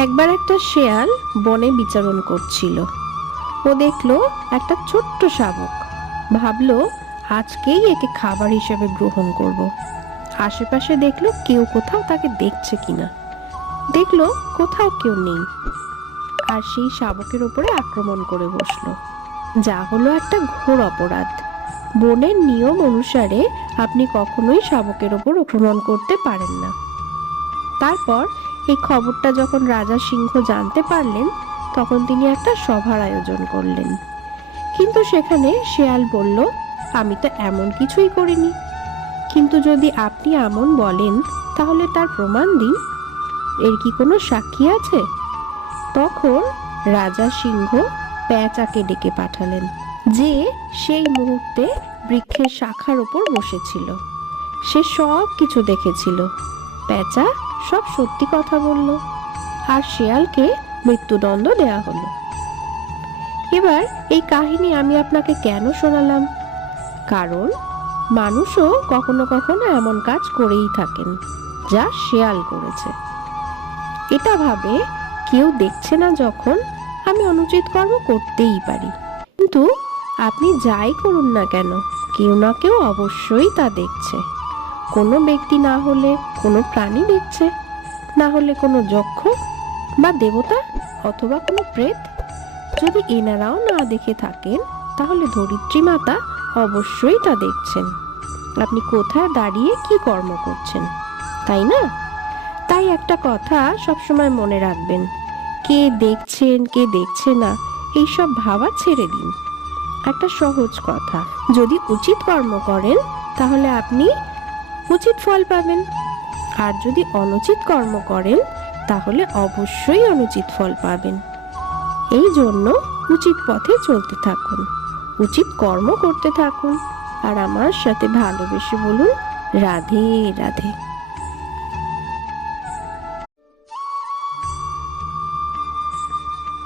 একবার একটা শেয়াল বনে বিচরণ করছিল। ও দেখল একটা ছোট্ট শাবক। ভাবলো, আজকেই একে খাবার হিসেবে গ্রহণ করব। আশেপাশে দেখল কেউ কোথাও তাকে দেখছে কিনা। দেখল কোথাও কেউ নেই। আর সেই শাবকের উপরে আক্রমণ করে বসল। যা হলো একটা ঘোর অপরাধ। বনের নিয়ম অনুসারে আপনি কখনোই শাবকের ওপর আক্রমণ করতে পারেন না। তারপর এই খবরটা যখন রাজা সিংহ জানতে পারলেন, তখন তিনি একটা সভার আয়োজন করলেন। কিন্তু সেখানে শেয়াল বলল, আমি তো এমন কিছুই করিনি। কিন্তু যদি আপনি এমন বলেন, তাহলে তার প্রমাণ দিন। এর কি কোনো সাক্ষী আছে? তখন রাজা সিংহ পেঁচাকে ডেকে পাঠালেন, যে সেই মুহূর্তে বৃক্ষের শাখার ওপর বসেছিল। সে সব কিছু দেখেছিল। পেঁচা সব সত্যি কথা বলল আর শেয়ালকে মৃত্যুদণ্ড দেয়া হলো। এবার এই কাহিনী আমি আপনাকে কেন শোনালাম? কারণ মানুষও কখনো কখনো এমন কাজ করেই থাকেন, যা শেয়াল করেছে। এটা ভাবে কেউ দেখছে না যখন আমি অনুচিত কর্ম করতেই পারি। কিন্তু আপনি যাই করুন না কেন, কেউ না কেউ অবশ্যই তা দেখছে। কোনো ব্যক্তি না হলে কোনো প্রাণী দেখছে, না হলে কোনো যক্ষ বা দেবতা অথবা কোনো প্রেত। যদি এনারাও না দেখে থাকেন, তাহলে ধরিত্রী মাতা অবশ্যই তা দেখছেন। আপনি কোথায় দাঁড়িয়ে কি কর্ম করছেন, তাই না? তাই একটা কথা সবসময় মনে রাখবেন, কে দেখছেন, কে দেখছে না, এইসব ভাবা ছেড়ে দিন। একটা সহজ কথা, যদি উচিত কর্ম করেন, তাহলে আপনি উচিত ফল পাবেন। আর যদি অনুচিত কর্ম করেন, তাহলে অবশ্যই অনুচিত ফল পাবেন। এই জন্য উচিত পথে চলতে থাকুন, উচিত কর্ম করতে থাকুন। আর আমার সাথে ভালোবেসে বলুন, রাধে রাধে।